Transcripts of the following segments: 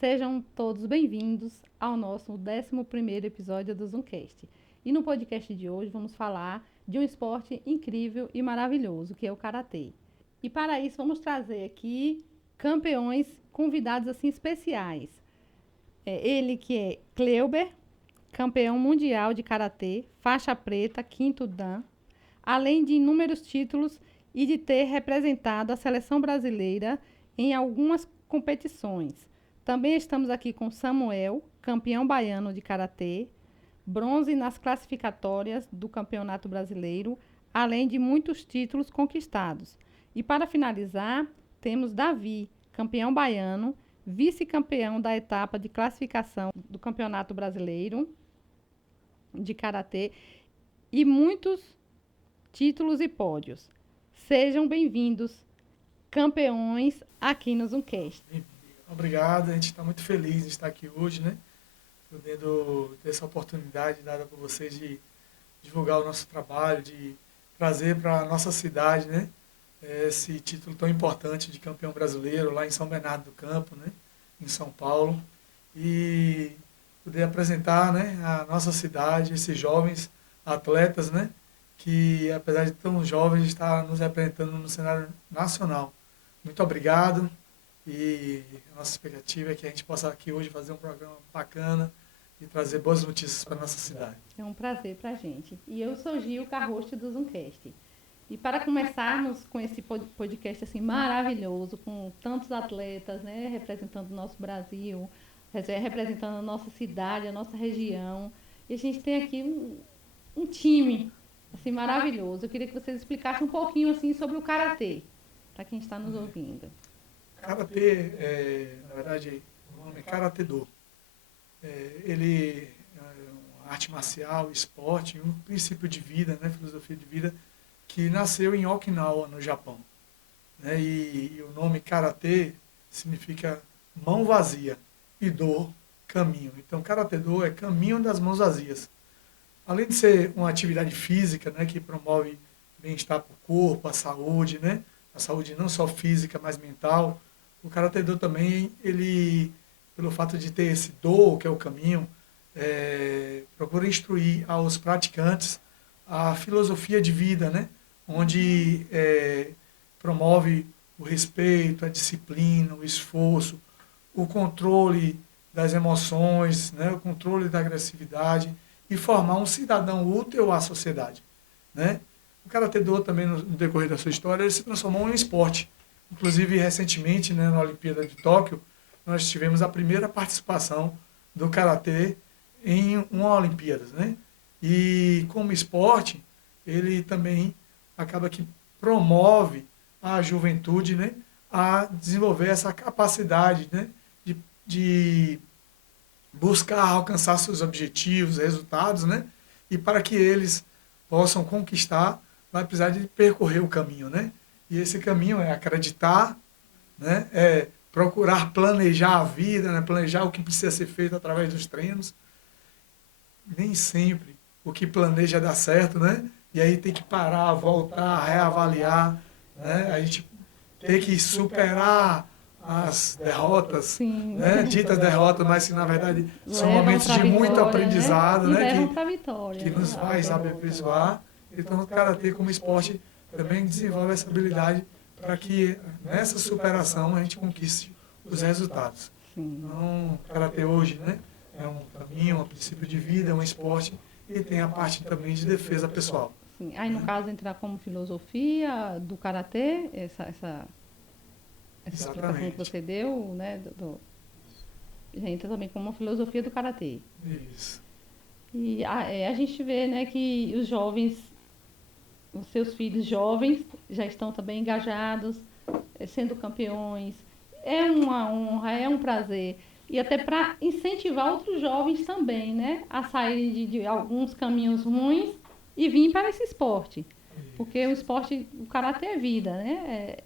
Sejam todos bem-vindos ao nosso 11º episódio do Zoomcast. E no podcast de hoje vamos falar de um esporte incrível e maravilhoso, que é o Karatê. E para isso vamos trazer aqui campeões convidados assim especiais. Ele que é Cleuber, campeão mundial de Karatê, faixa preta, 5º Dan, além de inúmeros títulos e de ter representado a seleção brasileira em algumas competições. Também estamos aqui com Samuel, campeão baiano de Karatê, bronze nas classificatórias do Campeonato Brasileiro, além de muitos títulos conquistados. E para finalizar, temos Davi, campeão baiano, vice-campeão da etapa de classificação do Campeonato Brasileiro de Karatê e muitos títulos e pódios. Sejam bem-vindos, campeões, aqui no Zoomcast. Obrigado, a gente está muito feliz de estar aqui hoje, né? Podendo ter essa oportunidade dada por vocês de divulgar o nosso trabalho, de trazer para a nossa cidade, né? Esse título tão importante de campeão brasileiro lá em São Bernardo do Campo, né? Em São Paulo. E poder apresentar, né, a nossa cidade, esses jovens atletas, né? Que apesar de tão jovens, está nos representando no cenário nacional. Muito obrigado. E a nossa expectativa é que a gente possa aqui hoje fazer um programa bacana e trazer boas notícias para a nossa cidade. É um prazer para a gente. E eu sou Gil, host do Zoomcast. E para começarmos com esse podcast assim maravilhoso, com tantos atletas, né, representando o nosso Brasil, representando a nossa cidade, a nossa região, e a gente tem aqui um time assim maravilhoso. Eu queria que vocês explicassem um pouquinho assim sobre o Karatê, para quem está nos ouvindo. Karatê, na verdade, o nome é Karatê-Do. Ele é uma arte marcial, esporte, um princípio de vida, né, filosofia de vida, que nasceu em Okinawa, no Japão. Né, e o nome Karatê significa mão vazia e do, caminho. Então, Karatê-Do é caminho das mãos vazias. Além de ser uma atividade física, né, que promove bem-estar para o corpo, a saúde, né, a saúde não só física, mas mental, o Karatê-Do também, ele, pelo fato de ter esse do, que é o caminho, procura instruir aos praticantes a filosofia de vida, né? Onde promove o respeito, a disciplina, o esforço, o controle das emoções, né? O controle da agressividade e formar um cidadão útil à sociedade. Né? O Karatê-Do também, no decorrer da sua história, ele se transformou em um esporte. Inclusive, recentemente, né, na Olimpíada de Tóquio, nós tivemos a primeira participação do Karatê em uma Olimpíada. Né? E, como esporte, ele também acaba que promove a juventude, né, a desenvolver essa capacidade, né, de buscar alcançar seus objetivos, resultados, né, e para que eles possam conquistar, vai precisar de percorrer o caminho, né? E esse caminho é acreditar, né? É procurar planejar a vida, né? Planejar o que precisa ser feito através dos treinos. Nem sempre o que planeja dá certo, né? E aí tem que parar, voltar, reavaliar, né? A gente tem que superar as derrotas, né? Ditas derrotas, mas que na verdade são momentos de muito aprendizado, né? Que nos faz aperfeiçoar. Então o Karatê como esporte também desenvolve essa habilidade para que nessa superação a gente conquiste os resultados. Então, o Karatê hoje, né, é um caminho, um princípio de vida, é um esporte e tem a parte também de defesa pessoal. Sim. Aí, no caso, entrar como filosofia do Karatê, essa explicação que você deu, né, entra também como uma filosofia do Karatê. Isso. E a gente vê, né, que os jovens, os seus filhos jovens, já estão também engajados, sendo campeões. É uma honra, é um prazer. E até para incentivar outros jovens também, né, a saírem de alguns caminhos ruins e vir para esse esporte. Porque o esporte, o Karatê é vida, né?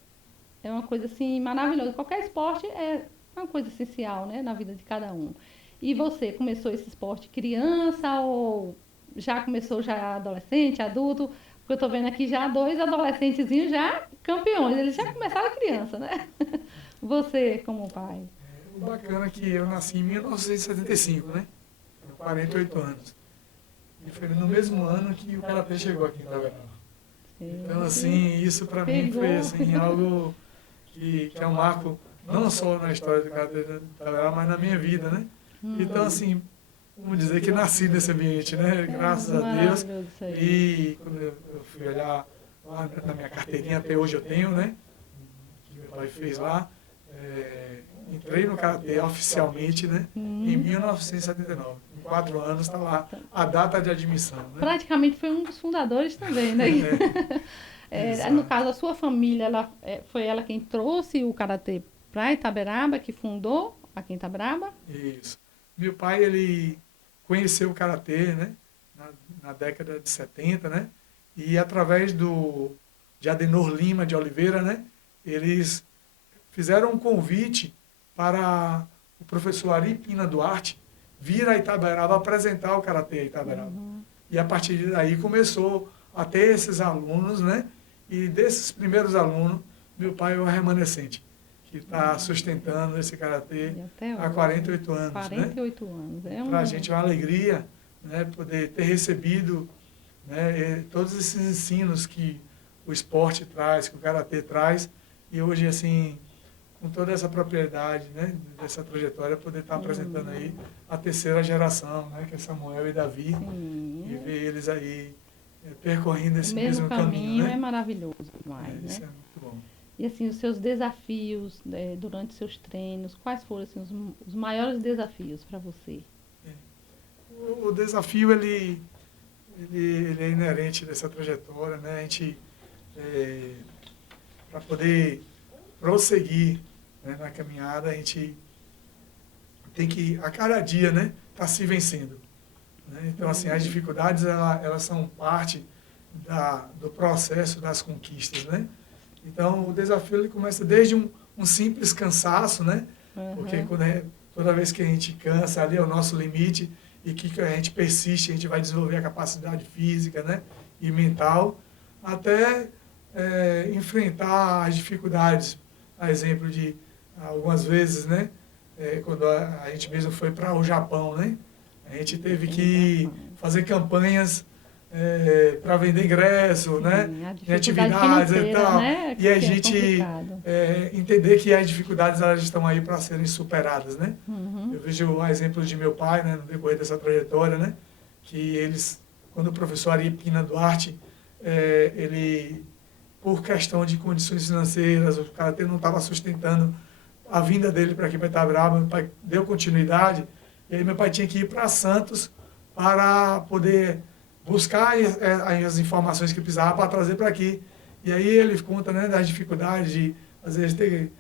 É uma coisa assim maravilhosa. Qualquer esporte é uma coisa essencial, né, na vida de cada um. E você começou esse esporte criança ou já começou já adolescente, adulto? Porque eu estou vendo aqui já 2 adolescentezinhos já campeões. Eles já começaram criança, né? Você como pai. O bacana é que eu nasci em 1975, né? Tenho 48 anos. E foi no mesmo ano que o Karatê chegou aqui em Itaberaba. Então, assim, isso para mim foi assim, algo que é um marco não só na história do Karatê de Itaberaba, mas na minha vida, né? Então, assim, vamos dizer que nasci nesse ambiente, né? Graças a Deus. E quando eu fui olhar lá na minha carteirinha, até hoje eu tenho, né? Que meu pai fez lá. Entrei no Karatê oficialmente, né? Em 1979. Em 4 anos está lá a data de admissão. Né? Praticamente foi um dos fundadores também, né? No caso, a sua família, foi ela quem trouxe o Karatê para Itaberaba, que fundou aqui em Itaberaba? Isso. Meu pai, ele conheceu o Karatê, né? Na década de 70, né? E através de Adenor Lima de Oliveira, né? Eles fizeram um convite para o professor Ari Pina Duarte vir a Itaberaba apresentar o Karatê a Itaberaba. E a partir daí começou a ter esses alunos, né? E desses primeiros alunos, meu pai é o remanescente, que está sustentando esse Karatê há 48 anos. 48 anos. Para a gente é uma alegria, né, poder ter recebido, né, todos esses ensinos que o esporte traz, que o Karatê traz, e hoje, assim, com toda essa propriedade, né, dessa trajetória, poder estar apresentando aí a terceira geração, né, que é Samuel e Davi, e ver eles aí percorrendo esse mesmo caminho, né? É maravilhoso demais, Isso né? é muito bom. E assim, os seus desafios durante seus treinos, quais foram assim, os maiores desafios para você? O desafio, ele é inerente dessa trajetória, né? A gente, para poder prosseguir, né, na caminhada, a gente tem que, a cada dia, né, tá se vencendo. Né? Então, assim, as dificuldades, elas são parte do processo das conquistas, né? Então, o desafio, ele começa desde um simples cansaço, né? Porque toda vez que a gente cansa, ali é o nosso limite, e que a gente persiste, a gente vai desenvolver a capacidade física, né, e mental, até enfrentar as dificuldades. A exemplo de, algumas vezes, né, quando a gente mesmo foi para o Japão, né, a gente teve que fazer campanhas para vender ingresso, né, em atividades e tal, né, e a gente entender que as dificuldades, elas estão aí para serem superadas, né. Eu vejo o exemplo de meu pai, né, no decorrer dessa trajetória, né, que eles, quando o professor Ari Pina Duarte, ele, por questão de condições financeiras, o Karatê não estava sustentando a vinda dele para aqui para Itaberaba, meu pai deu continuidade, e aí meu pai tinha que ir para Santos para poder buscar as informações que precisava para trazer para aqui. E aí ele conta, né, das dificuldades de, às vezes, ter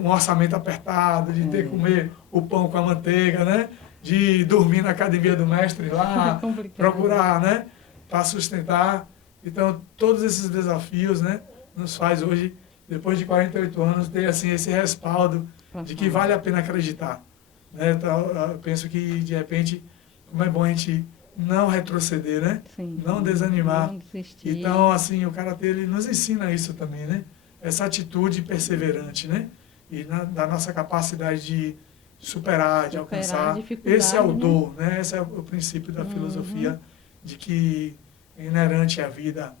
um orçamento apertado, de ter que comer o pão com a manteiga, né, de dormir na academia do mestre lá, procurar, né, para sustentar. Então, todos esses desafios, né, nos faz hoje, depois de 48 anos, ter assim, esse respaldo de que vale a pena acreditar. Né? Então, eu penso que, de repente, como é bom a gente não retroceder, né? Sim, não desanimar. Não desistir. Então, assim, o Karatê, ele nos ensina isso também, né? Essa atitude perseverante, né? E da nossa capacidade de superar, de alcançar. Esse é o dom, né? Esse é o princípio da filosofia, de que é inerente à vida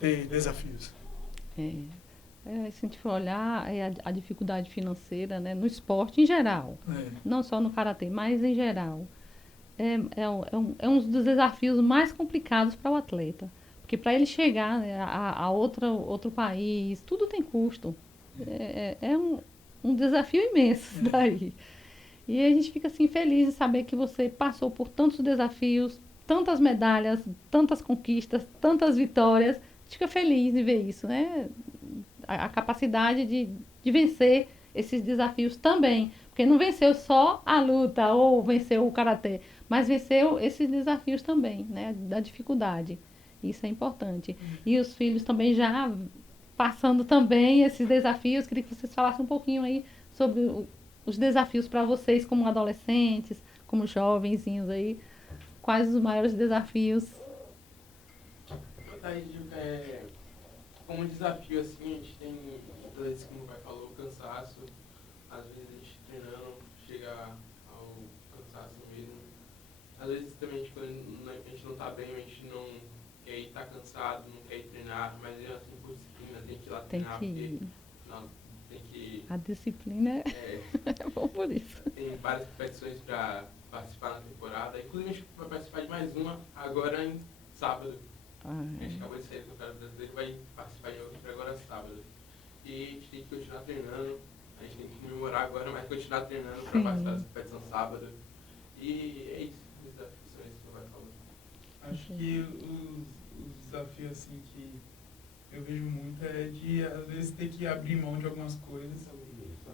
ter desafios. Se a gente for olhar a dificuldade financeira, né, no esporte em geral, não só no Karatê, mas em geral, é um dos desafios mais complicados para o atleta. Porque para ele chegar, né, a outro país, tudo tem custo. É um desafio imenso daí. E a gente fica assim feliz de saber que você passou por tantos desafios, tantas medalhas, tantas conquistas, tantas vitórias. A gente fica feliz de ver isso, né? A capacidade de vencer esses desafios também. Porque não venceu só a luta ou venceu o karatê, mas venceu esses desafios também, né? Da dificuldade. Isso é importante. E os filhos também já passando também esses desafios. Queria que vocês falassem um pouquinho aí sobre os desafios para vocês como adolescentes, como jovenzinhos aí. Quais os maiores desafios? Como desafio, assim, a gente tem, como o pai falou, o cansaço, às vezes a gente treinando chega ao cansaço mesmo. Às vezes também, tipo, a gente não tá bem, a gente não quer ir, tá cansado, não quer ir treinar, mas é assim, por disciplina, tem que ir lá Tem treinar, que porque ir. não, tem que... A disciplina É, é bom por isso. tem várias competições para participar na temporada, inclusive a gente vai participar de mais uma agora em sábado. A gente acabou de sair do Campeonato Brasileiro, vai participar de outra agora sábado. E a gente tem que continuar treinando, a gente tem que comemorar agora, mas continuar treinando para participar dessa competição sábado. E é isso, os desafios são esses que eu vai falando. Acho que os desafios assim, que eu vejo muito é de, às vezes, ter que abrir mão de algumas coisas,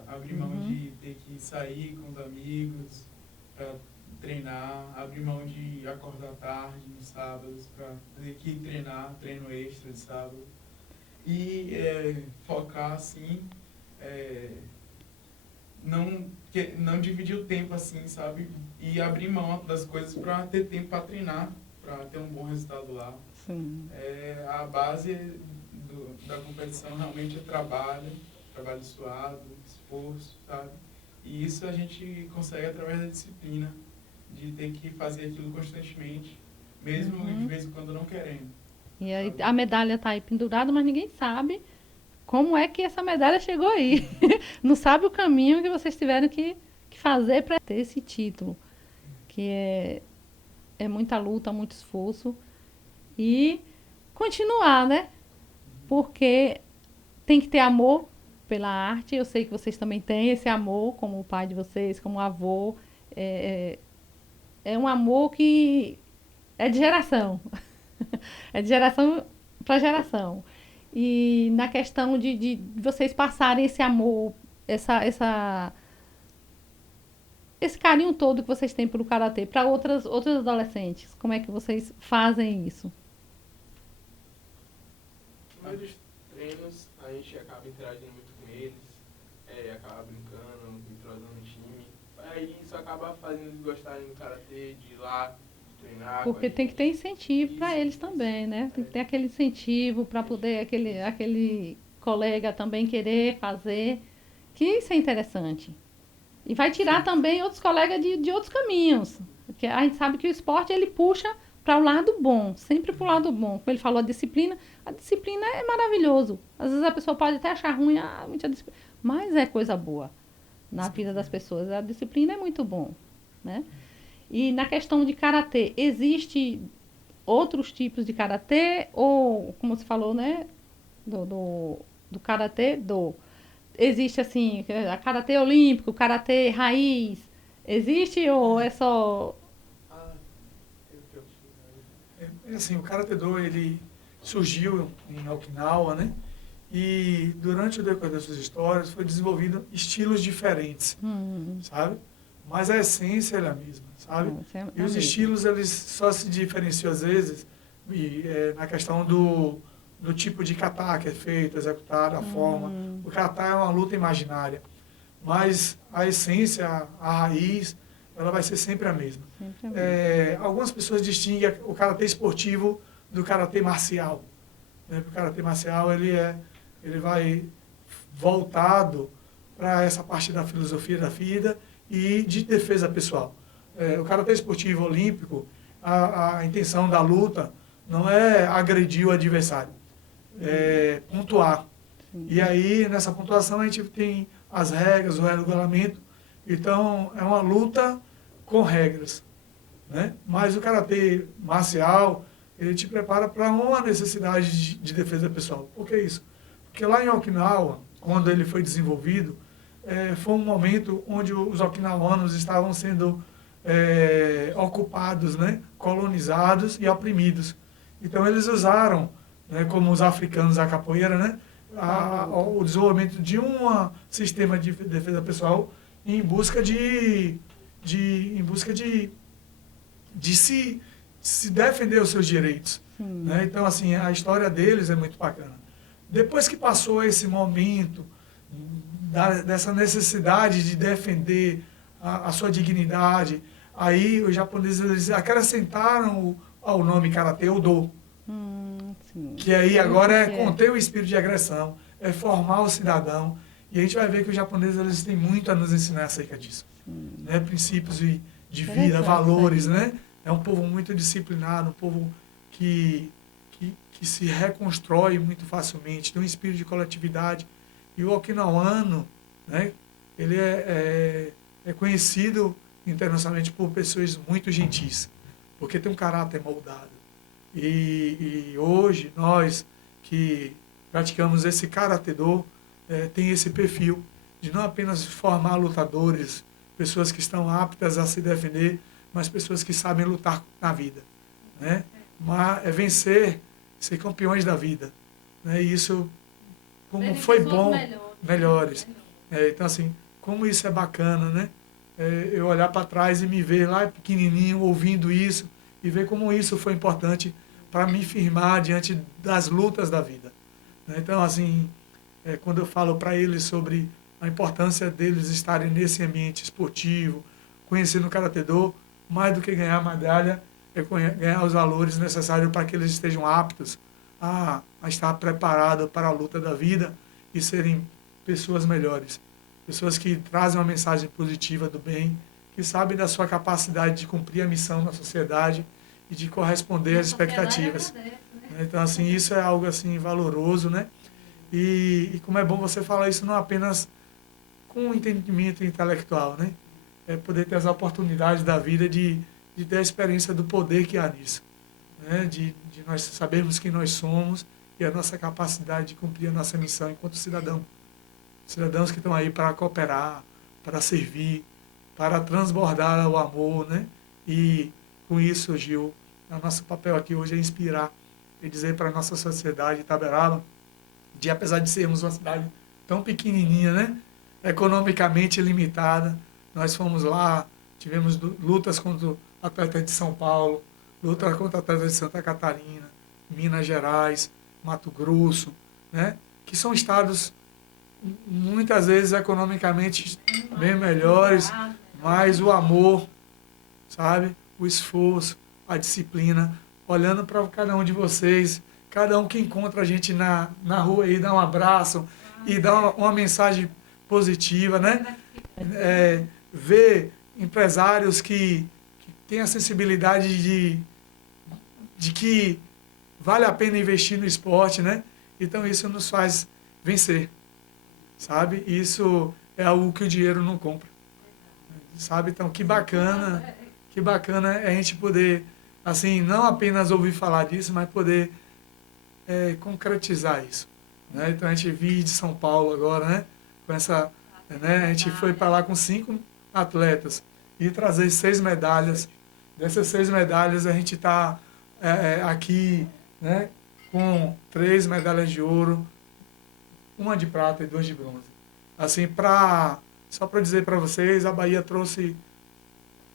abrir mão de ter que sair com os amigos para treinar, abrir mão de acordar tarde nos sábados para ter que treinar, treino extra de sábado. E focar assim, não dividir o tempo assim, sabe? E abrir mão das coisas para ter tempo para treinar, para ter um bom resultado lá. Sim. A base da competição realmente é trabalho suado, esforço, sabe? E isso a gente consegue através da disciplina, de ter que fazer aquilo constantemente, mesmo de vez em quando não querendo. E aí, a medalha está aí pendurada, mas ninguém sabe como é que essa medalha chegou aí. Não sabe o caminho que vocês tiveram que fazer para ter esse título, que é muita luta, muito esforço. E continuar, né? Porque tem que ter amor pela arte. Eu sei que vocês também têm esse amor, como o pai de vocês, como o avô. É um amor que é de geração. É de geração para geração. E na questão de vocês passarem esse amor, esse carinho todo que vocês têm pelo karatê para outros adolescentes, como é que vocês fazem isso? No meio dos treinos, a gente acaba interagindo muito com eles, acaba brincando, entrosando no time. Aí isso acaba fazendo eles gostarem do karatê, de ir lá, treinar. Porque tem que ter incentivo para eles também, né? Tem que ter aquele incentivo para poder aquele colega também querer fazer, que isso é interessante. E vai tirar também outros colegas de outros caminhos. Porque a gente sabe que o esporte ele puxa para o lado bom, sempre para o lado bom. Como ele falou, a disciplina é maravilhoso. Às vezes a pessoa pode até achar ruim, muita disciplina, mas é coisa boa na vida das pessoas. A disciplina é muito bom, né? E na questão de karatê, existe outros tipos de karatê ou, como você falou, né, do karatê existe assim, a karatê olímpico, karatê raiz, existe ou é só... Assim, o Karatê-Do, ele surgiu em Okinawa, né? E durante o decorrer das suas histórias foi desenvolvido estilos diferentes, sabe? Mas a essência é a mesma, sabe? E os estilos, eles só se diferenciam às vezes na questão do tipo de kata que é feito, executado, a forma. O kata é uma luta imaginária, mas a essência, a raiz, ela vai ser sempre a mesma. Algumas pessoas distinguem o karatê esportivo do karatê marcial. Né? O karatê marcial ele vai voltado para essa parte da filosofia da vida e de defesa pessoal. O karatê esportivo olímpico, a intenção da luta não é agredir o adversário, é pontuar. E aí, nessa pontuação, a gente tem as regras, o regulamento. Então, é uma luta com regras, né? Mas o karatê marcial, ele te prepara para uma necessidade de defesa pessoal. Por que isso? Porque lá em Okinawa, quando ele foi desenvolvido, foi um momento onde os okinawanos estavam sendo ocupados, né? Colonizados e oprimidos. Então, eles usaram, né, como os africanos, a capoeira, né? O desenvolvimento de um sistema de defesa pessoal em busca de se defender os seus direitos. Né? Então, assim, a história deles é muito bacana. Depois que passou esse momento dessa necessidade de defender a sua dignidade, aí os japoneses eles acrescentaram ao nome karatê o do. Que aí agora é conter o espírito de agressão, é formar o cidadão. E a gente vai ver que os japoneses eles têm muito a nos ensinar acerca disso. Né? Princípios de vida, valores, né? É um povo muito disciplinado, um povo que se reconstrói muito facilmente, tem um espírito de coletividade. E o okinawano, né? Ele é conhecido internacionalmente por pessoas muito gentis, porque tem um caráter moldado. E hoje, nós que praticamos esse karatê-do, tem esse perfil de não apenas formar lutadores, pessoas que estão aptas a se defender, mas pessoas que sabem lutar na vida. Né? Mas é vencer, ser campeões da vida. Né? E isso, como foi bom, melhores. Então, assim, como isso é bacana, né? Eu olhar para trás e me ver lá pequenininho, ouvindo isso, e ver como isso foi importante para me firmar diante das lutas da vida. Então, assim, quando eu falo para eles sobre a importância deles estarem nesse ambiente esportivo, conhecendo o karatê-do, mais do que ganhar a medalha, é ganhar os valores necessários para que eles estejam aptos a estar preparados para a luta da vida e serem pessoas melhores. Pessoas que trazem uma mensagem positiva do bem, que sabem da sua capacidade de cumprir a missão na sociedade e de corresponder às expectativas. Agradece, né? Então, assim, isso é algo assim valoroso, né? E como é bom você falar isso não apenas com um entendimento intelectual, né? É poder ter as oportunidades da vida de ter a experiência do poder que há nisso, né? De nós sabermos quem nós somos e a nossa capacidade de cumprir a nossa missão enquanto cidadão. Cidadãos que estão aí para cooperar, para servir, para transbordar o amor, né? E com isso, Gil, o nosso papel aqui hoje é inspirar e dizer para a nossa sociedade Itaberaba, de apesar de sermos uma cidade tão pequenininha, né? Economicamente limitada, nós fomos lá, tivemos lutas contra atletas de São Paulo, lutas contra atletas de Santa Catarina, Minas Gerais, Mato Grosso, né? Que são estados muitas vezes economicamente bem melhores, mas o amor, sabe? O esforço, a disciplina, olhando para cada um de vocês, cada um que encontra a gente na rua e dá um abraço e dá uma mensagem positiva, né? Ver empresários que têm a sensibilidade de que vale a pena investir no esporte, né? Então isso nos faz vencer, sabe? Isso é algo que o dinheiro não compra, sabe? Então que bacana é a gente poder, assim, não apenas ouvir falar disso, mas poder concretizar isso, né? Então a gente veio de São Paulo agora, né? Com essa, né? A gente foi para lá com 5 atletas e trazer 6 medalhas. Dessas 6 medalhas a gente está aqui, né? Com 3 medalhas de ouro, 1 de prata e 2 de bronze. Assim, só para dizer para vocês, a Bahia trouxe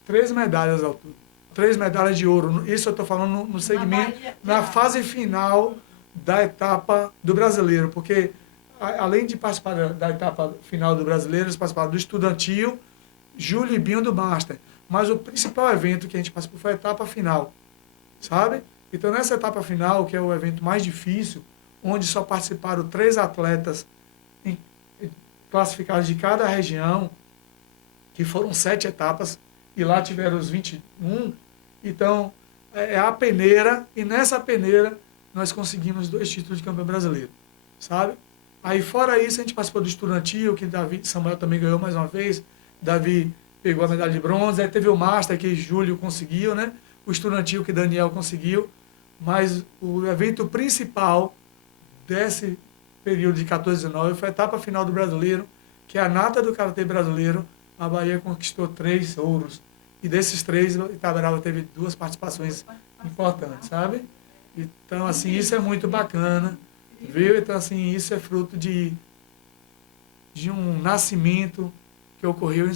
3 medalhas ao todo. 3 medalhas de ouro. Isso eu estou falando no segmento, na fase final da etapa do brasileiro, porque além de participar da etapa final do brasileiro, eles participaram do estudantil, Júlio e Binho do Master. Mas o principal evento que a gente participou foi a etapa final, sabe? Então, nessa etapa final, que é o evento mais difícil, onde só participaram 3 atletas classificados de cada região, que foram 7 etapas, e lá tiveram os 21. Então, é a peneira, e nessa peneira nós conseguimos 2 títulos de campeão brasileiro, sabe? Aí, fora isso, a gente participou do estudantil, que Samuel também ganhou mais uma vez, Davi pegou a medalha de bronze, aí teve o Master, que Júlio conseguiu, né? O estudantil, que Daniel conseguiu, mas o evento principal desse período de 14 e 19 foi a etapa final do brasileiro, que é a nata do karatê brasileiro. A Bahia conquistou 3 ouros, e desses 3, Itaberaba teve 2 participações importantes, sabe? Então, assim, isso é muito bacana, viu? Então, assim, isso é fruto de um nascimento que ocorreu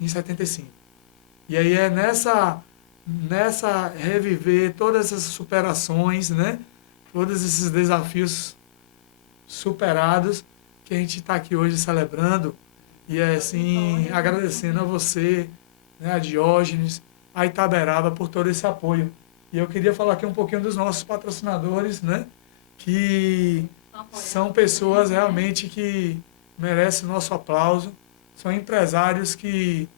em 75. E aí é nessa reviver todas essas superações, né? Todos esses desafios superados que a gente está aqui hoje celebrando e assim agradecendo a você, né, a Diógenes, a Itaberaba por todo esse apoio. E eu queria falar aqui um pouquinho dos nossos patrocinadores, né? Que são pessoas realmente que merece nosso aplauso. São empresários que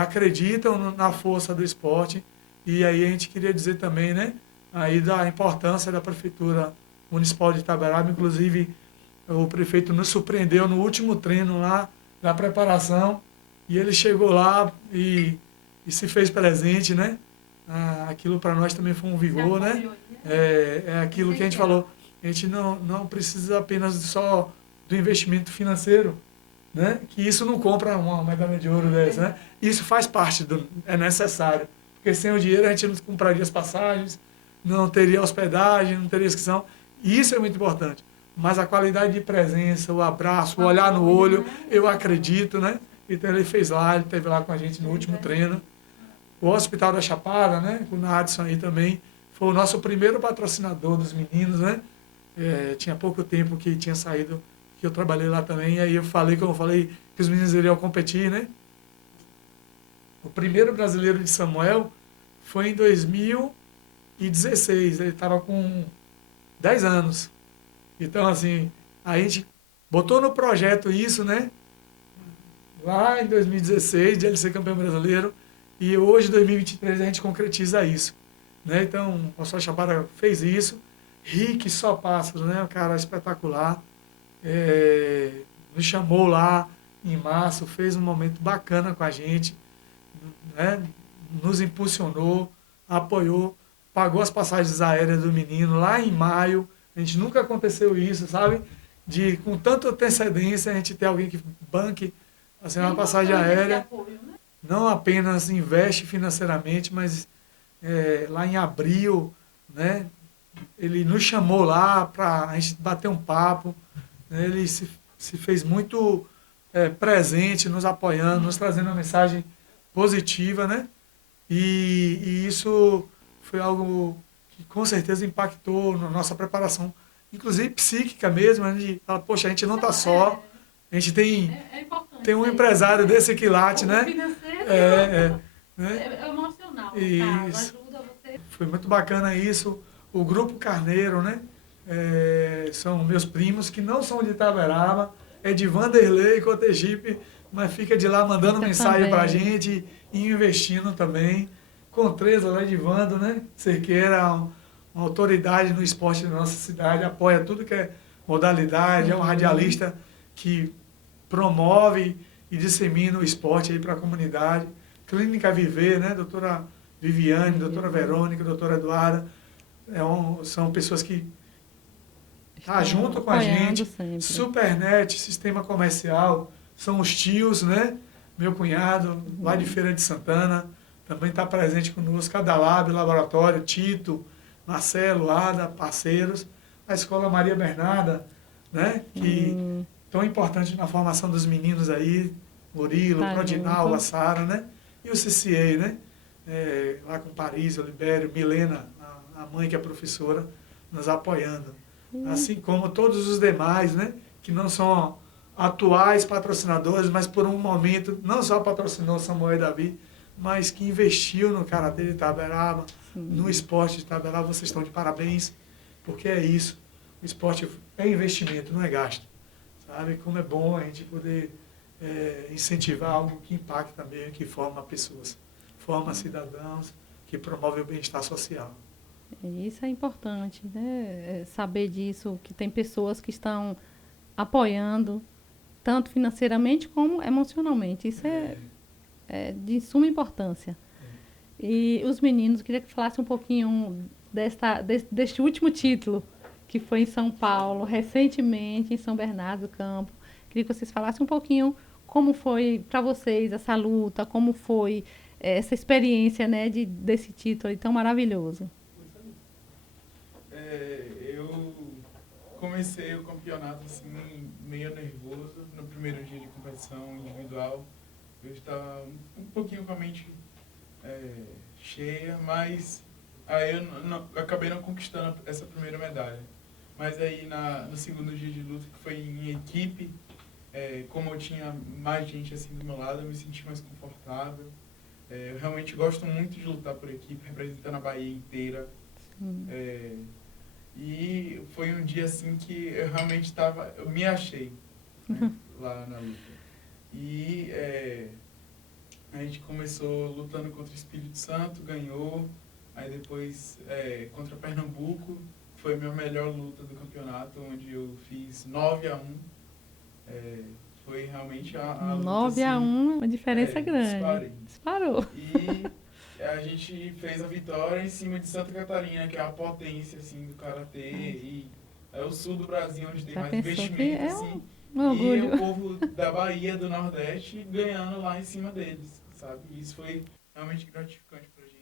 acreditam na força do esporte. E aí a gente queria dizer também, né, aí da importância da Prefeitura Municipal de Itaberaba. Inclusive, o prefeito nos surpreendeu no último treino lá da preparação, e ele chegou lá e se fez presente, né? Aquilo para nós também foi um vigor, né? É aquilo que a gente falou. A gente não precisa apenas só do investimento financeiro, né? Que isso não compra uma medalha de ouro dessa, né? Isso faz parte é necessário. Porque sem o dinheiro a gente não compraria as passagens, não teria hospedagem, não teria inscrição. E isso é muito importante. Mas a qualidade de presença, o abraço, o olhar no olho, eu acredito, né? Então ele fez lá, ele esteve lá com a gente no último treino. O Hospital da Chapada, né? Com o Nadson aí também, foi o nosso primeiro patrocinador dos meninos, né? Tinha pouco tempo que tinha saído, que eu trabalhei lá também, e aí eu falei, como eu falei, que os meninos iriam competir, né? O primeiro brasileiro de Samuel foi em 2016, ele estava com 10 anos. Então, assim, a gente botou no projeto isso, né? Lá em 2016, de ele ser campeão brasileiro, e hoje, em 2023, a gente concretiza isso, né? Então, o Pastor Chapada fez isso. Rick Só Pássaros, né? Um cara espetacular. Nos chamou lá em março, fez um momento bacana com a gente, né? Nos impulsionou, apoiou, pagou as passagens aéreas do menino lá em maio. A gente nunca aconteceu isso, sabe? De com tanta antecedência a gente ter alguém que banque assim, uma passagem aérea. Não apenas investe financeiramente, mas lá em abril, né? Ele nos chamou lá para a gente bater um papo. Né? Ele se fez muito presente, nos apoiando, nos trazendo uma mensagem positiva, né? E isso foi algo que com certeza impactou na nossa preparação, inclusive psíquica mesmo. A gente fala, poxa, a gente não está só, a gente tem um empresário desse quilate, né? É emocional, isso. Ajuda você. Foi muito bacana isso. O Grupo Carneiro, né? São meus primos que não são de Itaberaba, é de Vanderlei e Cotegipe, mas fica de lá mandando mensagem para a gente e investindo também. Contreza lá de Vando, né? Cerqueira, uma autoridade no esporte da nossa cidade, apoia tudo que é modalidade, é um radialista que promove e dissemina o esporte aí para a comunidade. Clínica Viver, né? Doutora Viviane, doutora Verônica, doutora Eduarda, são pessoas que estão junto com a gente. Sempre. Supernet, sistema comercial, são os tios, né? Meu cunhado, lá de Feira de Santana, também está presente conosco. Cada Lab, Laboratório, Tito, Marcelo, Ada, parceiros. A Escola Maria Bernarda, né? Que tão importante na formação dos meninos aí, Murilo, Prodinal, a Sara, né? E o CCA, né? Lá com Paris, Olibério, Milena, a mãe que é professora, nos apoiando. Assim como todos os demais, né? Que não são atuais patrocinadores, mas por um momento não só patrocinou Samuel e Davi, mas que investiu no Karatê de Itaberaba, no esporte de Itaberaba. Vocês estão de parabéns, porque é isso. O esporte é investimento, não é gasto. Sabe como é bom a gente poder incentivar algo que impacta também, que forma pessoas, forma cidadãos, que promove o bem-estar social. Isso é importante, né? Saber disso, que tem pessoas que estão apoiando, tanto financeiramente como emocionalmente. Isso é de suma importância. E os meninos, queria que falasse um pouquinho deste último título, que foi em São Paulo, recentemente, em São Bernardo do Campo. Queria que vocês falassem um pouquinho como foi para vocês essa luta, como foi essa experiência, né, desse título aí tão maravilhoso. Eu comecei o campeonato assim, meio nervoso no primeiro dia de competição individual. Eu estava um pouquinho com a mente cheia, mas aí eu acabei não conquistando essa primeira medalha. Mas aí no segundo dia de luta, que foi em equipe, como eu tinha mais gente assim do meu lado, eu me senti mais confortável. Eu realmente gosto muito de lutar por equipe, representando a Bahia inteira. E foi um dia assim que eu realmente eu me achei. né, lá na luta. E a gente começou lutando contra o Espírito Santo, ganhou. Aí depois contra Pernambuco, foi a minha melhor luta do campeonato, onde eu fiz 9-1. Foi realmente a luta 9-1, uma diferença grande. Disparou. E a gente fez a vitória em cima de Santa Catarina, que é a potência assim, do karatê. E é o sul do Brasil, onde tem mais investimento. Assim, um orgulho. E o povo da Bahia, do Nordeste, ganhando lá em cima deles, sabe? E isso foi realmente gratificante pra gente.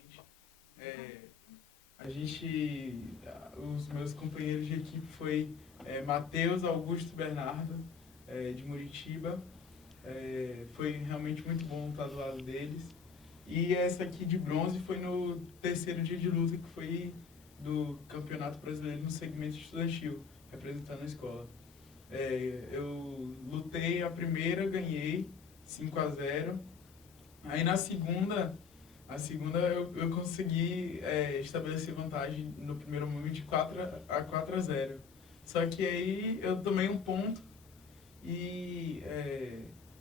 Os meus companheiros de equipe foi Matheus Augusto Bernardo, de Muritiba. Foi realmente muito bom estar do lado deles. E essa aqui de bronze foi no terceiro dia de luta, que foi do Campeonato Brasileiro no segmento estudantil, representando a escola. Eu lutei a primeira, ganhei 5-0. Aí na segunda eu consegui estabelecer vantagem no primeiro momento de 4-0. Só que aí eu tomei um ponto e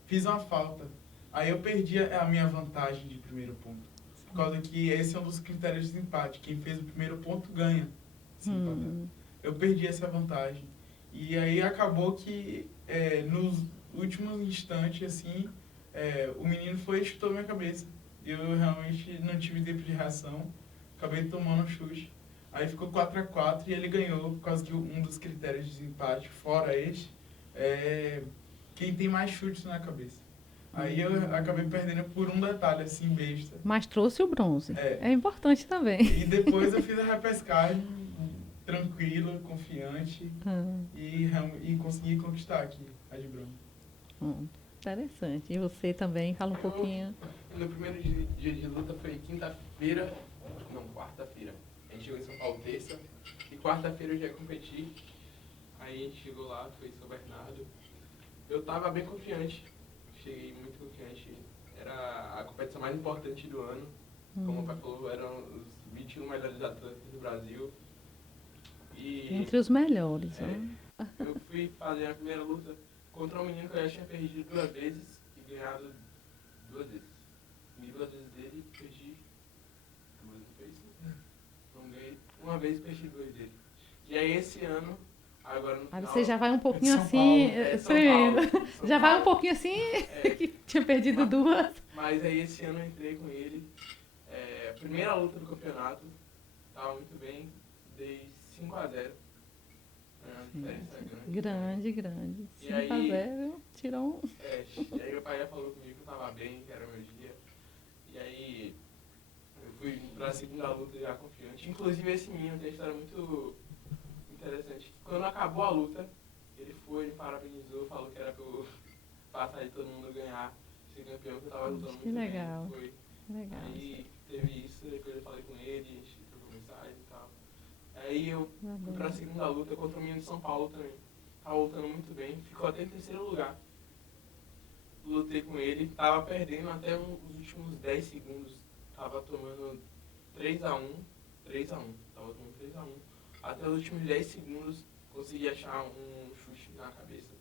fiz uma falta. Aí eu perdi a minha vantagem de primeiro ponto. Por causa que esse é um dos critérios de desempate. Quem fez o primeiro ponto ganha. Eu perdi essa vantagem. E aí acabou que nos últimos instantes, assim, o menino foi e chutou minha cabeça. Eu realmente não tive tempo de reação. Acabei tomando um chute. Aí ficou 4-4 e ele ganhou, por causa que um dos critérios de desempate, fora este, quem tem mais chutes na cabeça. Aí eu acabei perdendo por um detalhe, assim, besta. Mas trouxe o bronze. É importante também. E depois eu fiz a repescagem, tranquilo, confiante, e consegui conquistar aqui a de bronze. Interessante. E você também, fala um pouquinho. No primeiro dia de luta foi quarta-feira. A gente chegou em São Paulo terça, e quarta-feira eu já ia competir. Aí a gente chegou lá, foi em São Bernardo. Eu tava bem confiante, cheguei muito confiante. Era a competição mais importante do ano. Como o pai falou, eram os 21 melhores atletas do Brasil. E entre os melhores, né? Eu fui fazer a primeira luta contra um menino que eu já tinha perdido 2 vezes e ganhado 2 vezes. Ganhei 2 vezes dele e perdi 2 vezes. Então ganhei 1 vez e perdi 2 dele. E aí esse ano, agora no final... você já vai um pouquinho assim... Já vai um pouquinho assim, que tinha perdido 2. Mas aí esse ano eu entrei com ele. Primeira luta do campeonato, estava muito bem, dei 5-0. Grande. 5-0, tirou um... E aí meu pai já falou comigo que eu tava bem, que era meu dia. E aí eu fui pra segunda luta já confiante. Inclusive esse menino tem uma história muito interessante. Quando acabou a luta, ele foi, me parabenizou, falou que era pra eu passar de todo mundo ganhar, ser campeão, que eu tava lutando muito legal. bem. Foi. Legal. Aí teve isso, depois eu falei com ele, a gente trocou mensagem e tal. Aí eu fui pra segunda luta contra o menino de São Paulo também. Tava lutando muito bem, ficou até em terceiro lugar. Lutei com ele, tava perdendo até os últimos 10 segundos. Tava tomando 3-1. Tava tomando 3-1. Até os últimos 10 segundos consegui achar um chute na cabeça.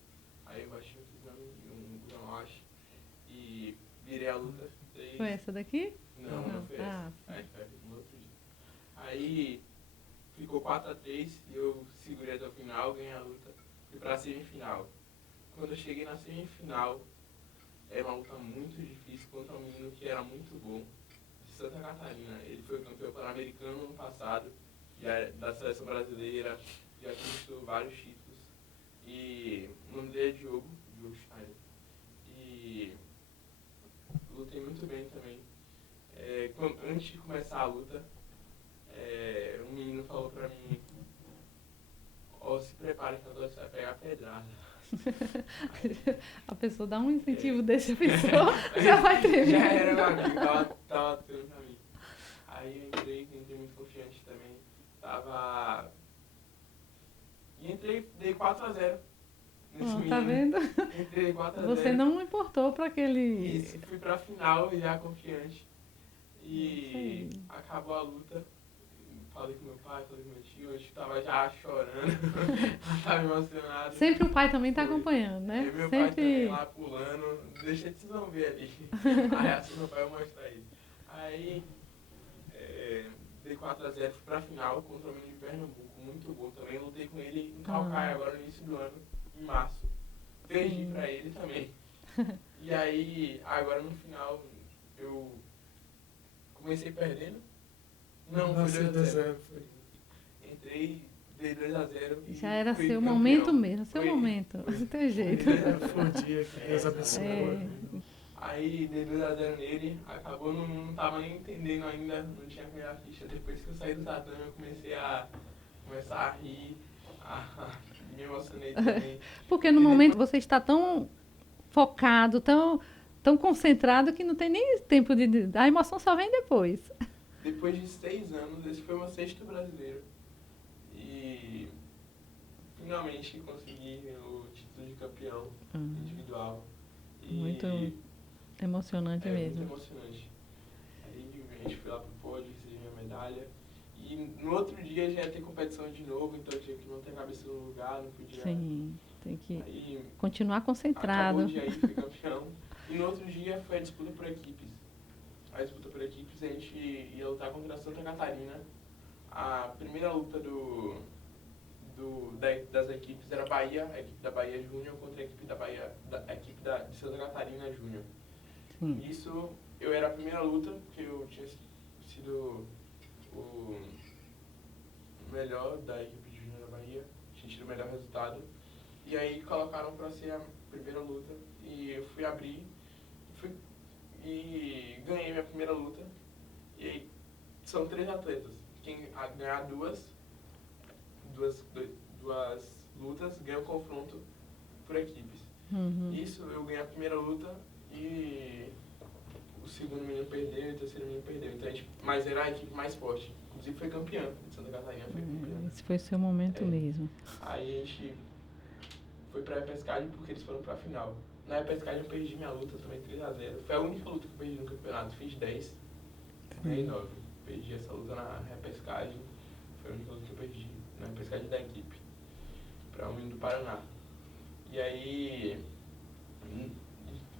Aí eu bati um ganoche e virei a luta. Foi essa daqui? Não foi essa. Aí foi no outro dia. Aí ficou 4-3 e eu segurei até o final, ganhei a luta. Fui pra semifinal. Quando eu cheguei na semifinal, era uma luta muito difícil contra um menino que era muito bom, de Santa Catarina. Ele foi campeão pan-americano no ano passado, da seleção brasileira, já conquistou vários títulos. E o nome dele é Diogo Schneider. E lutei muito bem também. Antes de começar a luta, um menino falou pra mim: se prepare que agora você vai pegar pedrada. A pessoa dá um incentivo desse, a pessoa já vai tremer. Já era meu amigo, tava tudo pra mim. Aí eu entrei muito confiante também. E entrei, dei 4-0. Tá vendo? Entrei 4-0. Você não importou pra aquele... Isso, fui pra final já confiante. E acabou a luta. falei com meu pai, falei com meu tio, eu tava já chorando, tava emocionado. Sempre o pai também tá acompanhando, né? E meu Sempre... pai também lá pulando, deixa de vocês vão ver ali. A reação do meu pai eu vou mostrar aí. Aí, dei 4x0, fui pra final contra o menino de Pernambuco, muito bom também. Lutei com ele em Calcaia agora no início do ano, em março. Perdi pra ele também. E aí, agora no final, eu comecei perdendo. Não, foi 2x0. Entrei, dei 2x0. Já era fui seu campeão. momento mesmo, seu Foi. momento, do teu jeito. Foi o dia que Deus abençoou. Aí dei 2x0 nele, acabou, não tava nem entendendo ainda, não tinha ganhado a ficha. Depois que eu saí do tatame, eu comecei a rir, me emocionei também. Porque no momento você está tão focado, tão concentrado que não tem nem tempo de... A emoção só vem depois. Depois de 6 anos, esse foi o meu 6º brasileiro. E finalmente consegui o título de campeão individual. E Muito emocionante mesmo. Muito emocionante. Aí a gente foi lá pro pódio, recebi minha medalha. E no outro dia já ia ter competição de novo, então eu tinha que manter a cabeça no lugar, não podia... Sim, tem que aí, continuar concentrado. acabou o dia aí, fui campeão. E no outro dia foi a disputa por equipes. A disputa por equipes, a gente ia lutar contra a Santa Catarina. A primeira luta das equipes era Bahia, a equipe da Bahia Júnior contra a equipe de Santa Catarina Júnior. Isso, eu era a primeira luta, porque eu tinha sido o melhor da equipe de Júnior da Bahia, tinha tido o melhor resultado. E aí colocaram para ser a primeira luta e eu fui abrir e ganhei minha primeira luta. E aí são 3 atletas. Quem ganhar duas lutas ganha o confronto por equipes. Isso, eu ganhei a primeira luta e o segundo menino perdeu e o terceiro menino perdeu. Então, mas era a equipe mais forte. Inclusive foi campeã de Santa Catarina. Foi campeã. Esse foi o seu momento mesmo. Aí a gente foi pra repescagem porque eles foram pra final. Na repescagem eu perdi minha luta também 3x0. Foi a única luta que eu perdi no campeonato. Fiz 10, ganhei 9. Perdi essa luta na repescagem. Foi a única luta que eu perdi na repescagem da equipe. Pra um menino do Paraná. E aí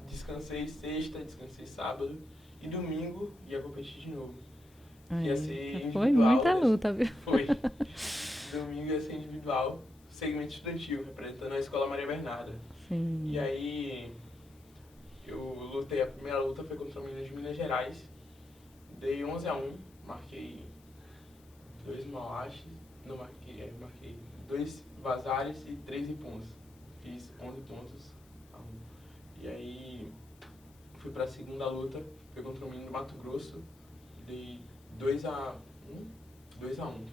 descansei sexta, descansei sábado e domingo ia competir de novo. Ia ser individual. Foi muita luta, viu? Foi. Domingo ia ser individual, segmento estudantil, representando a Escola Maria Bernarda. Sim. E aí eu lutei, a primeira luta foi contra o menino de Minas Gerais. Dei 11-1, marquei 2 mauaches, marquei 2 vazares e 3 ipuns. Fiz 11 pontos a 1. E aí fui pra segunda luta, foi contra o menino do Mato Grosso. Dei 2-1,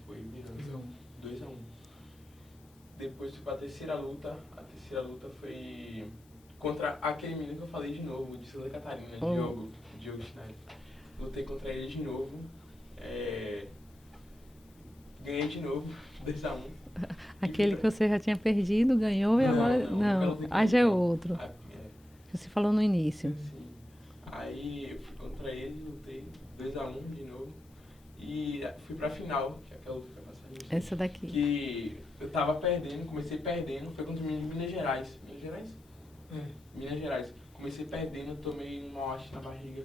foi virando. 2-1. Depois fui pra terceira luta. A terceira luta foi contra aquele menino que eu falei de novo, de Santa Catarina, Diogo Schneider. Lutei contra ele de novo. Ganhei de novo, 2-1. Aquele que você já tinha perdido, ganhou e agora... Não, já é outro. Que você falou no início. Sim. Aí eu fui contra ele, lutei 2-1 de novo. E fui pra final, que é aquela luta que vai passar nisso. Essa daqui. Que eu tava perdendo, comecei perdendo, foi contra o menino de Minas Gerais. Minas Gerais? Minas Gerais. Comecei perdendo, tomei um mauache na barriga.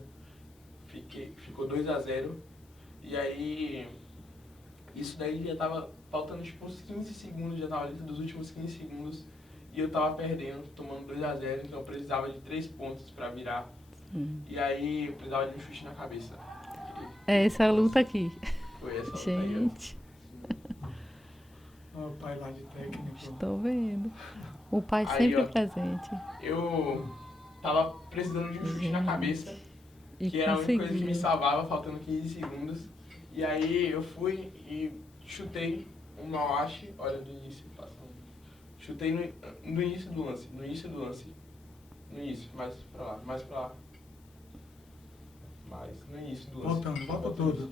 Ficou 2-0. E aí, isso daí já tava faltando tipo uns 15 segundos, já tava dentro dos últimos 15 segundos. E eu tava perdendo, tomando 2-0, então eu precisava de 3 pontos pra virar. E aí eu precisava de um chute na cabeça. É essa luta aqui. Foi essa luta Gente. O pai lá de técnico. Estou vendo. O pai Aí, sempre ó, presente. Eu tava precisando de um chute na cabeça, E que era a única coisa que me conseguiu. salvava, faltando 15 segundos. E aí eu fui e chutei um mauache, olha, do início, passando. Chutei no início do lance, no início, mais pra lá. Mais, no início do lance. Volta todo.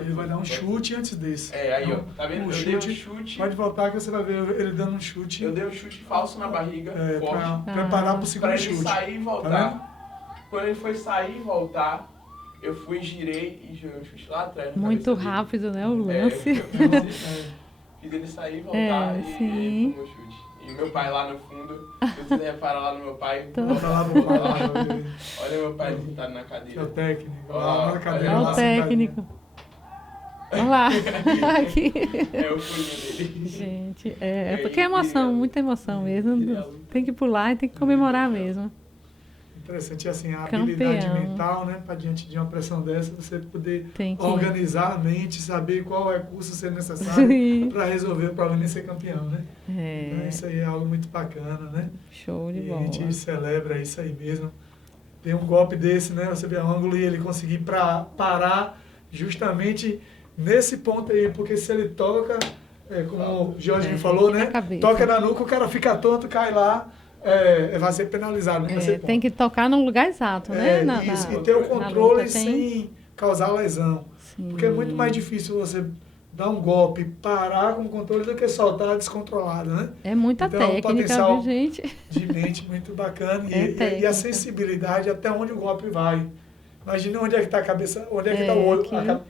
Ele vai dar um chute antes desse. Aí, ó, tá vendo? Eu dei um chute. chute. Pode voltar que você vai ver ele dando um chute. Eu dei um chute falso na barriga, forte. Pra preparar pro segundo Pra chute. ele sair e voltar. Quando ele foi sair e voltar, eu fui, girei e joguei um chute lá atrás. Muito rápido, né, o lance. Fiz ele sair, voltar e foi o meu chute. E meu pai lá no fundo, se você reparar lá no meu pai, Volta lá pro pai. olha meu pai sentado na cadeira. É o técnico. Ó, Na cadeira Olha lá o sentadinho. técnico. Olha lá. Aqui. É o pulinho dele. Gente, porque é emoção, muita emoção mesmo. Tem que pular e tem que comemorar mesmo. Interessante, assim, a Campeão. habilidade mental, né? Para diante de uma pressão dessa, você poder Tem que... organizar a mente, saber qual recurso ser necessário para resolver o problema e ser campeão, né? Então, isso aí é algo muito bacana, né? Show de E bola. a gente celebra isso aí mesmo. Tem um golpe desse, né? Você vê o ângulo e ele conseguir parar justamente nesse ponto aí, porque se ele toca, como o Jorge falou, né? Toca na nuca, o cara fica tonto, cai lá. Vai ser penalizado. Tem que tocar no lugar exato, né? E ter o controle luta, sem causar lesão. Sim. Porque é muito mais difícil você dar um golpe, parar com o controle do que soltar descontrolado, né? É muita técnica, viu, gente? De mente muito bacana. E a sensibilidade até onde o golpe vai. Imagina onde é que está a cabeça, onde é que está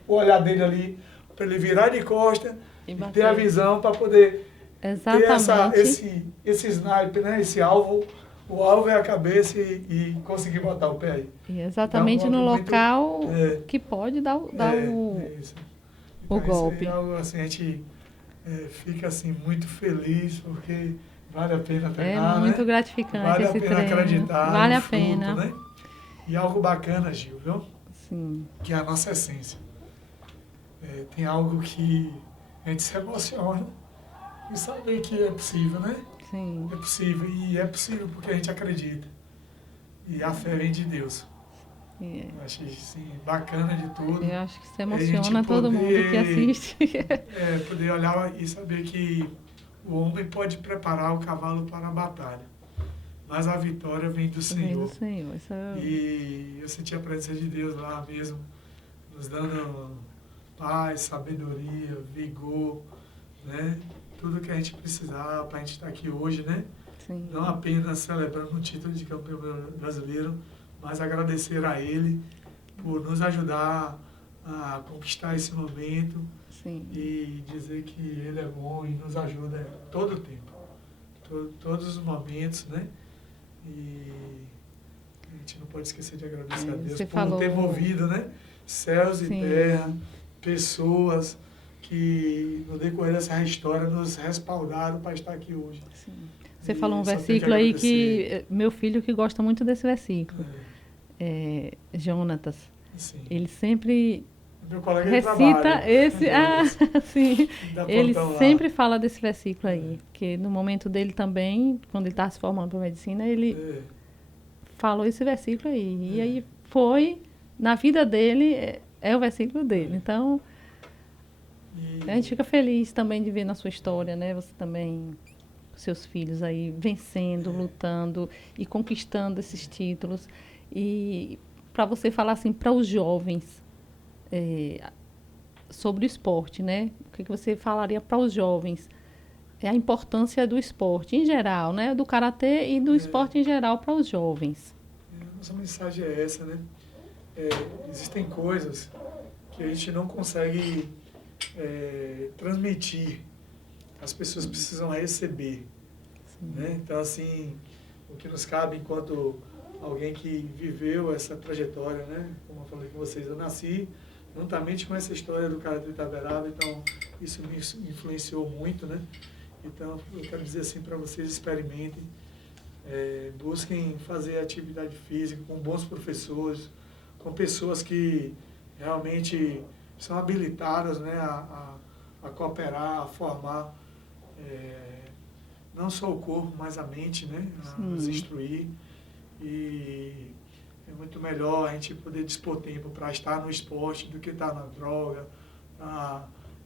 o olhar dele ali, para ele virar de costa e ter a visão para poder... Exatamente. Ter esse sniper, né? Esse alvo, o alvo é a cabeça e conseguir botar o pé aí. E exatamente no local que pode dar o então, golpe. É algo assim, a gente fica assim muito feliz porque vale a pena treinar, É muito gratificante vale esse a pena treino. acreditar Vale no a fruto, pena. Né? E algo bacana, Gil, viu? Sim. Que é a nossa essência. Tem algo que a gente se emociona e saber que é possível, né? Sim. É possível. E é possível porque a gente acredita. E a fé vem de Deus. Eu acho assim, bacana de tudo. Eu acho que isso emociona todo mundo que assiste. Poder olhar e saber que o homem pode preparar o cavalo para a batalha. Mas a vitória vem do Senhor. E eu senti a presença de Deus lá mesmo, nos dando paz, sabedoria, vigor, né? Tudo que a gente precisar para a gente estar aqui hoje, né? Sim. Não apenas celebrando o título de campeão brasileiro, mas agradecer a Ele por nos ajudar a conquistar esse momento. Sim. E dizer que Ele é bom e nos ajuda todo o tempo, todos os momentos, né? E a gente não pode esquecer de agradecer a Deus por ter movido, né? Céus e terra, pessoas que no decorrer dessa história nos respaldaram para estar aqui hoje. Sim. Você falou um versículo aí que meu filho que gosta muito desse versículo, Jonatas. Sim. Ele sempre meu colega recita esse. Sim. Ele sempre lá. fala desse versículo aí, que no momento dele também, quando ele estava se formando para medicina, ele falou esse versículo aí. E aí foi na vida dele, é o versículo dele. Então a gente fica feliz também de ver na sua história, né? Você também, seus filhos aí vencendo, lutando e conquistando esses títulos. E para você falar assim para os jovens sobre o esporte, né? O que você falaria para os jovens? A importância do esporte em geral, né? Do karatê e do esporte em geral para os jovens. Nossa mensagem é essa, né? Existem coisas que a gente não consegue transmitir, as pessoas precisam receber, né? Então, assim, o que nos cabe enquanto alguém que viveu essa trajetória, né? Como eu falei com vocês, eu nasci juntamente com essa história do Karatê Itaberaba, então isso me influenciou muito, né? Então, eu quero dizer assim para vocês, experimentem, busquem fazer atividade física com bons professores, com pessoas que realmente são habilitadas, né, a cooperar, a formar não só o corpo, mas a mente, né, a nos instruir. E é muito melhor a gente poder dispor tempo para estar no esporte do que estar na droga,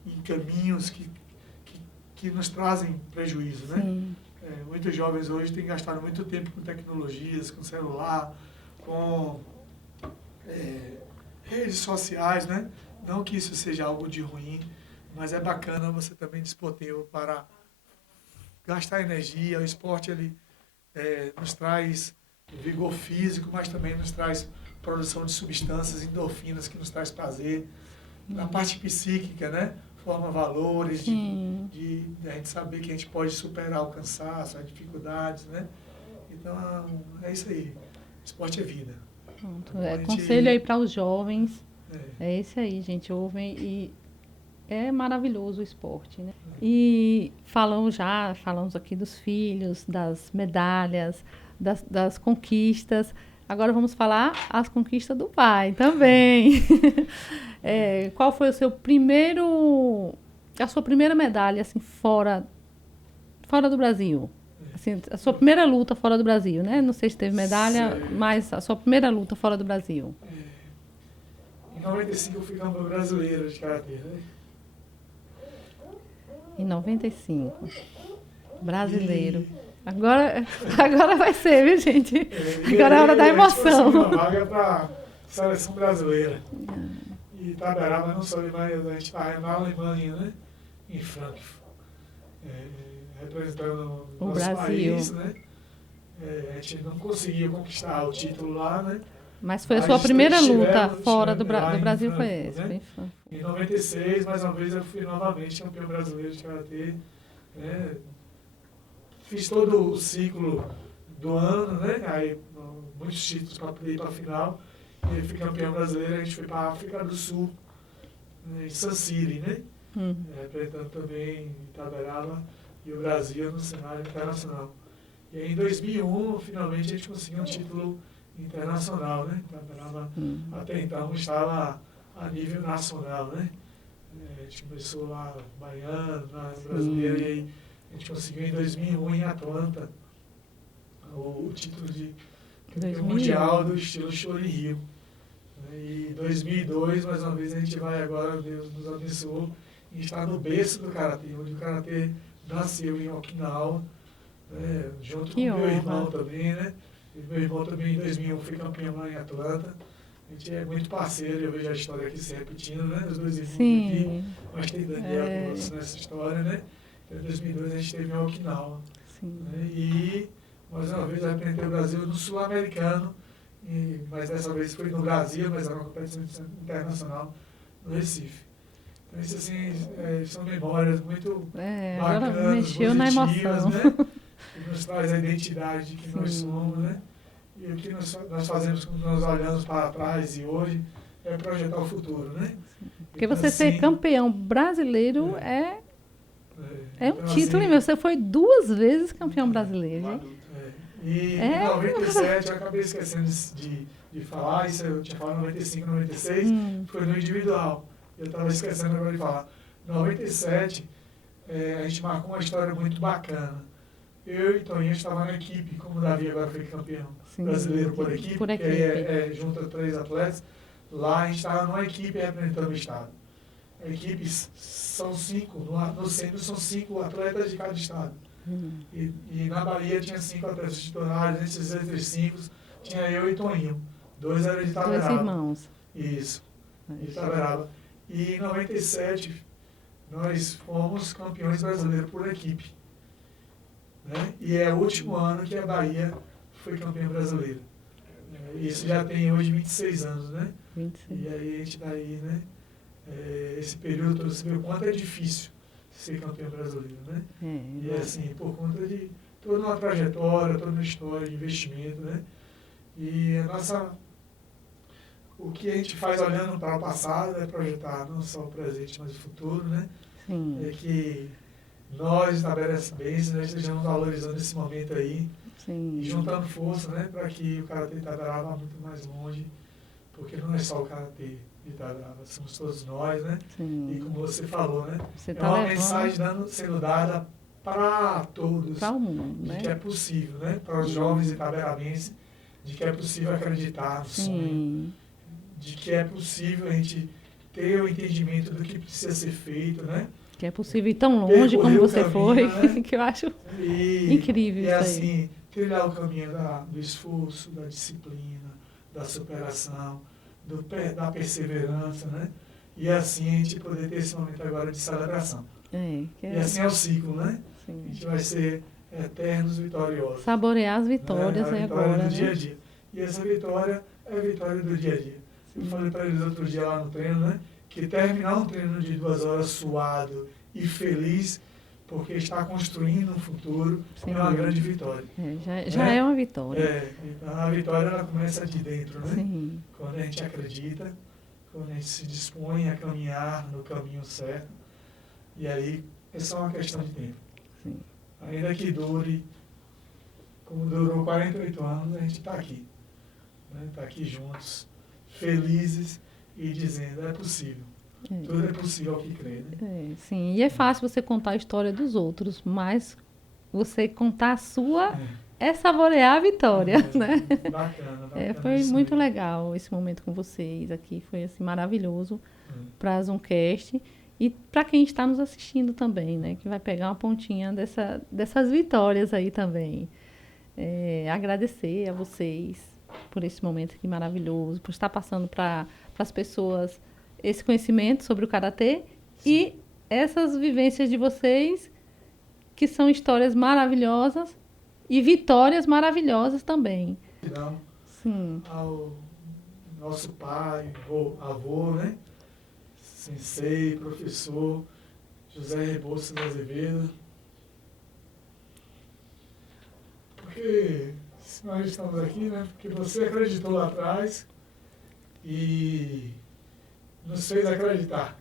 em caminhos que nos trazem prejuízo, né? Muitos jovens hoje têm gastado muito tempo com tecnologias, com celular, com redes sociais, né? Não que isso seja algo de ruim, mas é bacana você também dispor tempo para gastar energia. O esporte ele nos traz vigor físico, mas também nos traz produção de substâncias, endorfinas, que nos traz prazer. Na parte psíquica, né? Forma valores, de a gente saber que a gente pode superar o cansaço, as dificuldades, né? Então, é isso aí. Esporte é vida. Pronto. Conselho aí para os jovens. É esse aí, gente. Ouvem e é maravilhoso o esporte, né? E falamos aqui dos filhos, das medalhas, das conquistas. Agora vamos falar as conquistas do pai também. Qual foi a sua primeira medalha assim fora do Brasil? Assim, a sua primeira luta fora do Brasil, né? Não sei se teve medalha, mas a sua primeira luta fora do Brasil. Em 95 eu fui campeão brasileiro de karatê, né? Em 95. Brasileiro. Agora vai ser, viu, gente? Agora é a hora da emoção. Uma vaga para seleção brasileira. E Itaberaba, não soube mais, a gente estava na Alemanha, né? Em Frankfurt. Representando o nosso Brasil. país, né? A gente não conseguia conquistar o título lá, né? Mas foi a sua primeira luta fora do Brasil, foi essa? Né? Em 96, mais uma vez, eu fui novamente campeão brasileiro de karatê. Né? Fiz todo o ciclo do ano, né? Aí, muitos títulos para ir para a final. E aí fui campeão brasileiro, a gente foi para a África do Sul, né? Em Sun City, né? Representando também Itaberaba e o Brasil no cenário internacional. E aí, em 2001, finalmente, a gente conseguiu um título internacional, né? Itaberaba, até então, estava a nível nacional, né? A gente começou lá, baiano, brasileiro, e aí a gente conseguiu em 2001, em Atlanta, o título de campeão mundial do estilo Shorin-ryu. E em 2002, mais uma vez, a gente vai agora, Deus nos abençoou, e está no berço do karatê, onde o karatê nasceu em Okinawa, né? Junto com o meu irmão também, né? E meu irmão também em 2001 foi campeão lá em Atlanta. A gente é muito parceiro, eu vejo a história aqui se repetindo, né? Os dois irmãos aqui, mas tem Daniel conosco nessa história, né? Em 2002 a gente teve em Okinawa. Né? E, mais uma vez, representei o Brasil no Sul-Americano, mas dessa vez foi no Brasil, mas era uma competição internacional no Recife. Então, isso, assim, são memórias muito bacanas, mexeu na emoção, né? Que nos traz a identidade de que nós somos, né? E o que nós fazemos quando nós olhamos para trás e hoje é projetar o futuro, né? Porque então, você assim, ser campeão brasileiro é um então, título, assim, você foi 2 vezes campeão brasileiro, hein? E em 97, eu acabei esquecendo de falar, isso eu tinha falado em 95, 96, foi no individual. Eu estava esquecendo agora de falar. Em 97, a gente marcou uma história muito bacana. Eu e Toninho estava na equipe, como o Davi agora foi campeão brasileiro por equipe, que junta 3 atletas. Lá a gente estava numa equipe representando o estado. A equipe são 5, no centro são 5 atletas de cada estado. E na Bahia tinha 5 atletas titulares, esses outros 5 tinha eu e Toninho. 2 eram de Itaberaba. 2 irmãos. Isso, de Itaberaba. E em 97 nós fomos campeões brasileiros por equipe. Né? E é o último ano que a Bahia foi campeã brasileira. Isso já tem hoje 26 anos, né? 26. E aí a gente está aí, né? Esse período todo, você vê o quanto é difícil ser campeão brasileiro, né? E assim, por conta de toda uma trajetória, toda uma história de investimento, né? E o que a gente faz olhando para o passado é projetar não só o presente, mas o futuro, né? Sim. É que nós, na BSBense, nós estejamos valorizando esse momento aí. Sim. E juntando força, né, para que o Karatê Itaberaba vá muito mais longe, porque não é só o Karatê Itaberaba, somos todos nós, né? Sim. E como você falou, né, você é uma mensagem sendo dada para todos, para o mundo, de né? que é possível, né, para os jovens itaberabenses, de que é possível acreditar no sonho, de que é possível a gente ter o entendimento do que precisa ser feito, né? Que é possível ir tão longe como você foi, né? que eu acho incrível isso aí. Assim, trilhar o caminho do esforço, da disciplina, da superação, da perseverança, né? E assim a gente poder ter esse momento agora de celebração. E assim é o ciclo, né? Sim. A gente vai ser eternos vitoriosos. Saborear as vitórias A aí vitória agora, do dia a né? dia. E essa vitória é a vitória do dia a dia. Eu falei para eles outro dia lá no treino, né? Que terminar um treino de 2 horas suado e feliz, porque está construindo um futuro, Sim. é uma grande vitória. Já é uma vitória. Então a vitória ela começa de dentro, né? Sim. Quando a gente acredita, quando a gente se dispõe a caminhar no caminho certo. E aí é só uma questão de tempo. Sim. Ainda que dure, como durou 48 anos, a gente está aqui. Está aqui juntos, felizes e dizendo, é possível. Tudo é possível ao que crê, né? Sim, e é fácil você contar a história dos outros, mas você contar a sua é saborear a vitória, né? Bacana. Foi muito legal esse momento com vocês aqui, foi assim, maravilhoso para a Zoomcast e para quem está nos assistindo também, né? Que vai pegar uma pontinha dessas vitórias aí também. Agradecer a vocês por esse momento aqui maravilhoso, por estar passando para as pessoas esse conhecimento sobre o Karatê e essas vivências de vocês, que são histórias maravilhosas e vitórias maravilhosas também. Sim. Ao nosso pai, avô, né? Sensei, professor José Rebouças Azevedo. Porque nós estamos aqui, né? Porque você acreditou lá atrás e nos fez acreditar.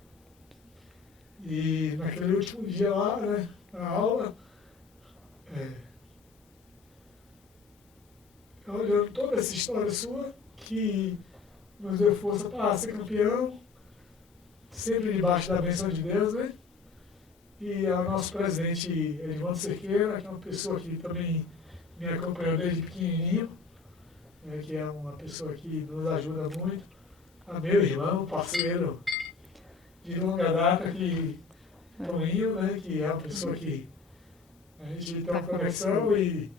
E naquele último dia lá, né, na aula, olhando toda essa história sua, que nos deu força para ser campeão, sempre debaixo da bênção de Deus, né? E ao nosso presidente Edvaldo Cerqueira, que é uma pessoa que também me acompanhou desde pequenininho, né, que é uma pessoa que nos ajuda muito, a meu irmão, parceiro de longa data, que Toninho, né, que é uma pessoa que a gente tem uma conexão e...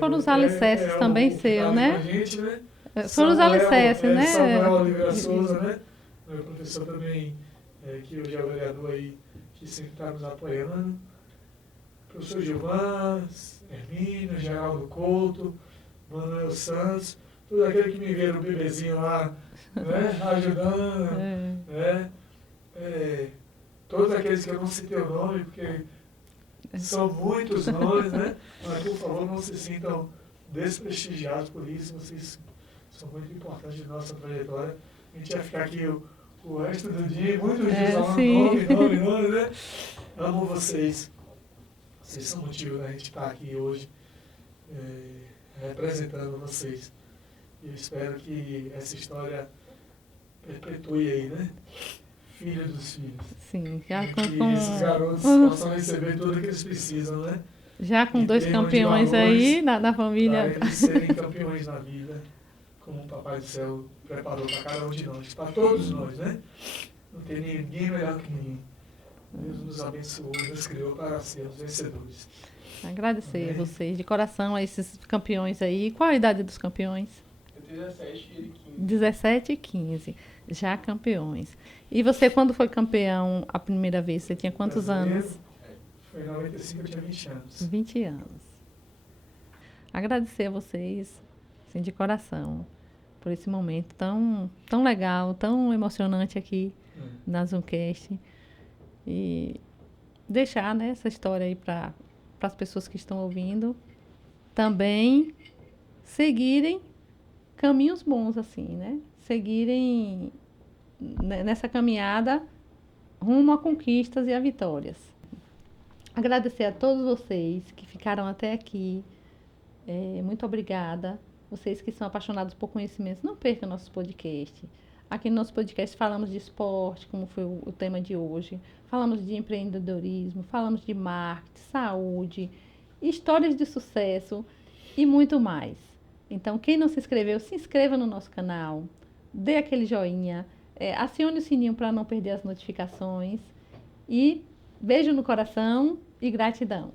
Foram os alicerces também seu, né? Gente, né? Foram os alicerces, né? Samuel Oliveira Souza, né? Meu professor também, que hoje é o vereador aí, que sempre está nos apoiando. Professor Gilvan, Hermínio, Geraldo Couto, Manuel Santos, todo aquele que me viram o bebezinho lá, né? Ajudando, né? Todos aqueles que eu não citei o nome, porque são muitos nomes, né? Mas, por favor, não se sintam desprestigiados por isso, vocês são muito importantes na nossa trajetória. A gente vai ficar aqui o resto do dia, muitos dias falando nome, né? Amo vocês. Vocês são o motivo da gente estar aqui hoje, representando vocês. E eu espero que essa história perpetue aí, né? Filho dos filhos. Sim, já que esses garotos possam receber tudo que eles precisam, né? Já com 2 campeões aí na família. Para eles serem campeões na vida, como o Papai do Céu preparou para cada um de nós, para todos nós, né? Não tem ninguém melhor que ninguém. Deus nos abençoou, Deus criou para sermos vencedores. Agradecer a vocês de coração a esses campeões aí. Qual a idade dos campeões? 17 e ele 15. 17 e 15. Já campeões. E você, quando foi campeão a primeira vez, você tinha quantos anos? Foi em 95, eu tinha 20 anos. 20 anos. Agradecer a vocês, assim, de coração, por esse momento tão legal, tão emocionante aqui na Zoomcast. E deixar, né, essa história aí para as pessoas que estão ouvindo também seguirem caminhos bons, assim, né? Seguirem nessa caminhada rumo a conquistas e a vitórias. Agradecer a todos vocês que ficaram até aqui. Muito obrigada. Vocês que são apaixonados por conhecimentos, não percam nossos podcasts. Aqui no nosso podcast falamos de esporte, como foi o tema de hoje. Falamos de empreendedorismo, falamos de marketing, saúde, histórias de sucesso e muito mais. Então, quem não se inscreveu, se inscreva no nosso canal, dê aquele joinha, acione o sininho para não perder as notificações e beijo no coração e gratidão.